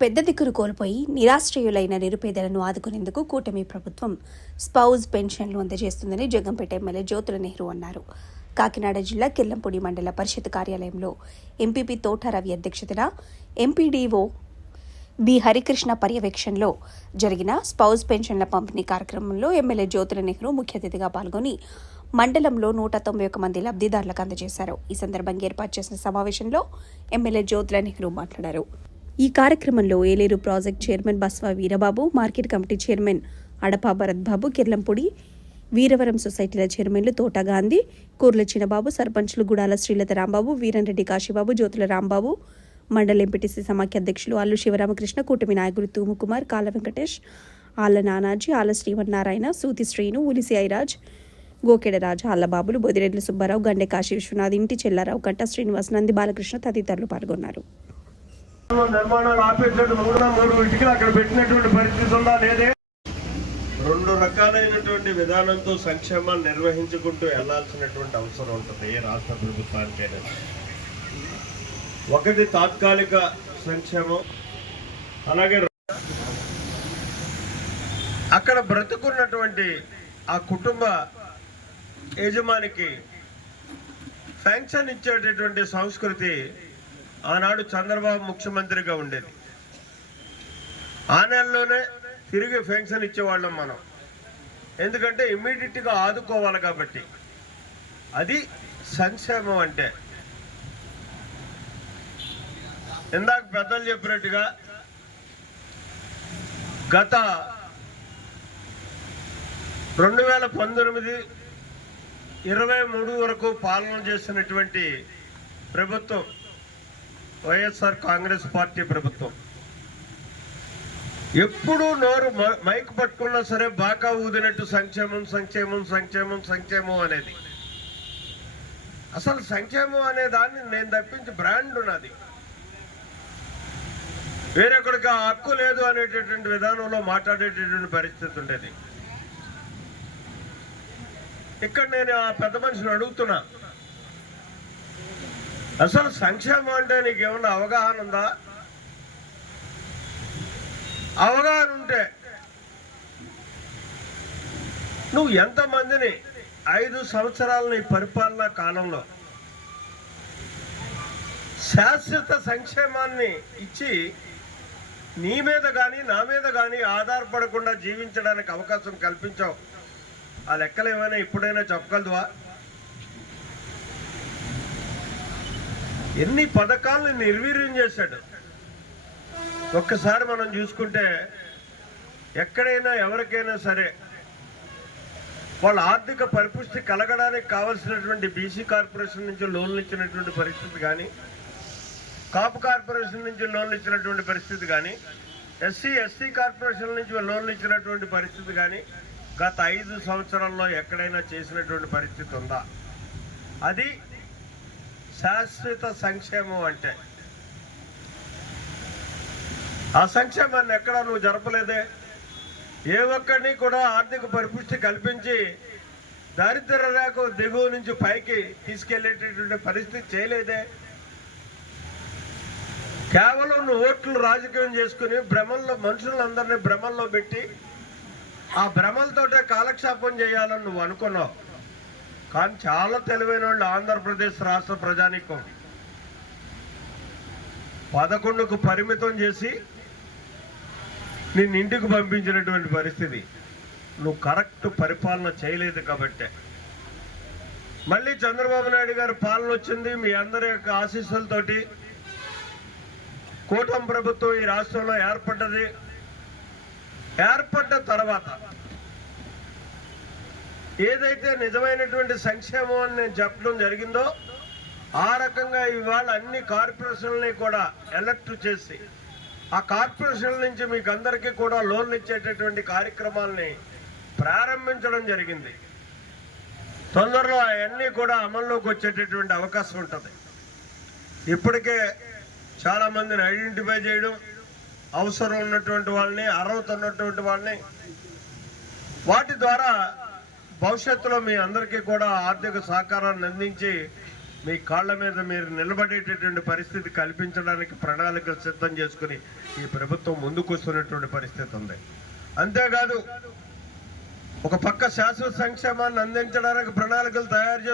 పెద్ద దిక్కును కోల్పోయి నిరాశ్రయులైన నిరుపేదలను ఆదుకునేందుకు కూటమి ప్రభుత్వం స్పౌజ్ పెన్షన్లు అందజేస్తుందని జగంపేట ఎమ్మెల్యే జ్యోతుల నెహ్రూ అన్నారు. కాకినాడ జిల్లా కిల్లంపూడి మండల పరిషత్ కార్యాలయంలో ఎంపీపీ తోట రవి అధ్యక్షతన ఎంపీడీఓ బి హరికృష్ణ పర్యవేక్షణలో జరిగిన స్పౌజ్ పెన్షన్ల పంపిణీ కార్యక్రమంలో ఎమ్మెల్యే జ్యోతుల నెహ్రూ ముఖ్య అతిథిగా పాల్గొని మండలంలో నూట తొంభై ఒక మంది లబ్ధిదారులకు అందజేశారు. ఈ సందర్భంగా ఏర్పాటు చేసిన సమావేశంలో ఎమ్మెల్యే జ్యోతుల నెహ్రూ మాట్లాడారు. ఈ కార్యక్రమంలో Eleru project chairman Baswa Veerababu market committee chairman Adapa Bharatbabu Kirlampudi Veeravaram సొసైటీల చైర్మన్లు తోట గాంధీ కూర్ల చిన్నబాబు సర్పంచ్లు గుడాల శ్రీలత రాంబాబు వీరన్రెడ్డి కాశీబాబు జ్యోతుల రాంబాబు మండల ఎంపీటీసీ సమాఖ్య అధ్యక్షులు అల్లు శివరామకృష్ణ కూటమి నాయకులు తూముకుమార్ కాల వెంకటేష్ ఆళ్ళ నానాజీ ఆళ్ళ శ్రీమన్నారాయణ సూతి శ్రీను ఉలిసి ఐరాజ్ గోకెడ రాజా ఆళ్ళబాబులు బొదిరెడ్ల సుబ్బారావు గండె కాశీ విశ్వనాథ్ ఇంటి చెల్లారావు కట్ట శ్రీనివాస్ నంది బాలకృష్ణ తదితరులు పాల్గొన్నారు. నిర్మాణాలు ఆపేసినట్టు మూడు మూడు ఇటుకలు అక్కడ పెట్టినటువంటి పరిస్థితి ఉందా? లేదే. రెండు రకాలైనటువంటి విధానంతో సంక్షేమాన్ని నిర్వహించుకుంటూ వెళ్ళాల్సినటువంటి అవసరం ఉంటుంది ఏ రాష్ట్ర ప్రభుత్వానికైనా. ఒకటి తాత్కాలిక సంక్షేమం అలాగే అక్కడ బ్రతుకున్నటువంటి ఆ కుటుంబ యజమానికి పెన్షన్ ఇచ్చేటటువంటి సంస్కృతి ఆనాడు చంద్రబాబు ముఖ్యమంత్రిగా ఉండేది. ఆ నెలలోనే తిరిగి పెన్షన్ ఇచ్చేవాళ్ళం మనం. ఎందుకంటే ఇమ్మీడియట్గా ఆదుకోవాలి కాబట్టి. అది సంక్షేమం అంటే. ఇందాక పెద్దలు చెప్పినట్టుగా గత రెండు వేల పంతొమ్మిది ఇరవై మూడు వరకు పాలన చేసినటువంటి ప్రభుత్వం వైఎస్ఆర్ కాంగ్రెస్ పార్టీ ప్రభుత్వం. ఎప్పుడూ నోరు మైక్ పట్టుకున్నా సరే బాగా ఊదినట్టు సంక్షేమం సంక్షేమం సంక్షేమం సంక్షేమం అనేది. అసలు సంక్షేమం అనే దాన్ని నేను తప్పించి బ్రాండ్ ఉన్నది. వేరొకరికి ఆ హక్కు లేదు అనేటటువంటి విధానంలో మాట్లాడేటటువంటి పరిస్థితి ఉండేది. ఇక్కడ నేను ఆ పెద్ద మనిషిని అడుగుతున్నా. అసలు సంక్షేమం అంటే నీకు ఏమన్నా అవగాహన ఉందా? అవగాహన ఉంటే నువ్వు ఎంతమందిని ఐదు సంవత్సరాల నీ పరిపాలనా కాలంలో శాశ్వత సంక్షేమాన్ని ఇచ్చి నీ మీద కానీ నా మీద కానీ ఆధారపడకుండా జీవించడానికి అవకాశం కల్పించావు. ఆ లెక్కలు ఏమైనా ఇప్పుడైనా చెప్పగలదువా ఎన్ని పథకాలను నిర్వీర్యం చేశాడు. ఒక్కసారి మనం చూసుకుంటే ఎక్కడైనా ఎవరికైనా సరే వాళ్ళ ఆర్థిక పరిపుష్టి కలగడానికి కావలసినటువంటి బీసీ కార్పొరేషన్ నుంచి లోన్లు ఇచ్చినటువంటి పరిస్థితి కానీ కాపు కార్పొరేషన్ నుంచి లోన్లు ఇచ్చినటువంటి పరిస్థితి కానీ ఎస్సీ ఎస్టీ కార్పొరేషన్ నుంచి లోన్లు ఇచ్చినటువంటి పరిస్థితి కానీ గత ఐదు సంవత్సరాల్లో ఎక్కడైనా చేసినటువంటి పరిస్థితి ఉందా? అది శాశ్వత సంక్షేమం అంటే? ఆ సంక్షేమాన్ని ఎక్కడా నువ్వు జరపలేదే? ఏ ఒక్కడిని కూడా ఆర్థిక పరిపుష్టి కల్పించి దారిద్ర రేఖ దిగువ నుంచి పైకి తీసుకెళ్ళేటటువంటి పరిస్థితి చేయలేదే? కేవలం నువ్వు ఓట్లు రాజకీయం చేసుకుని భ్రమల్లో మనుషులందరినీ భ్రమల్లో పెట్టి ఆ భ్రమలతోటే కాలక్షేపం చేయాలని నువ్వు అనుకున్నావు. కానీ చాలా తెలివైన వాళ్ళు ఆంధ్రప్రదేశ్ రాష్ట్ర ప్రజానీకం. పదకొండుకు పరిమితం చేసి నిన్ను ఇంటికి పంపించినటువంటి పరిస్థితి. నువ్వు కరెక్ట్ పరిపాలన చేయలేదు కాబట్టే. మళ్ళీ చంద్రబాబు నాయుడు గారి పాలన వచ్చింది మీ అందరి యొక్క ఆశీస్సులతోటి. కూటమి ప్రభుత్వం ఈ రాష్ట్రంలో ఏర్పడ్డది. ఏర్పడ్డ తర్వాత ఏదైతే నిజమైనటువంటి సంక్షేమం అని నేను చెప్పడం జరిగిందో ఆ రకంగా ఇవాళ అన్ని కార్పొరేషన్లని కూడా ఎలక్ట్ చేసి ఆ కార్పొరేషన్ల నుంచి మీకు అందరికీ కూడా లోన్లు ఇచ్చేటటువంటి కార్యక్రమాలని ప్రారంభించడం జరిగింది. తొందరలో అవన్నీ కూడా అమల్లోకి వచ్చేటటువంటి అవకాశం ఉంటుంది. ఇప్పటికే చాలామందిని ఐడెంటిఫై చేయడం అవసరం ఉన్నటువంటి వాళ్ళని అర్హత ఉన్నటువంటి వాళ్ళని వాటి ద్వారా భవిష్యత్తులో మీ అందరికీ కూడా ఆర్థిక సహకారాన్ని అందించి మీ కాళ్ళ మీద మీరు నిలబడేటటువంటి పరిస్థితి కల్పించడానికి ప్రణాళికలు సిద్ధం చేసుకుని ఈ ప్రభుత్వం ముందుకొస్తున్నటువంటి పరిస్థితి ఉంది. అంతేకాదు ఒక పక్క శాశ్వత సంక్షేమాన్ని అందించడానికి ప్రణాళికలు తయారు చేసి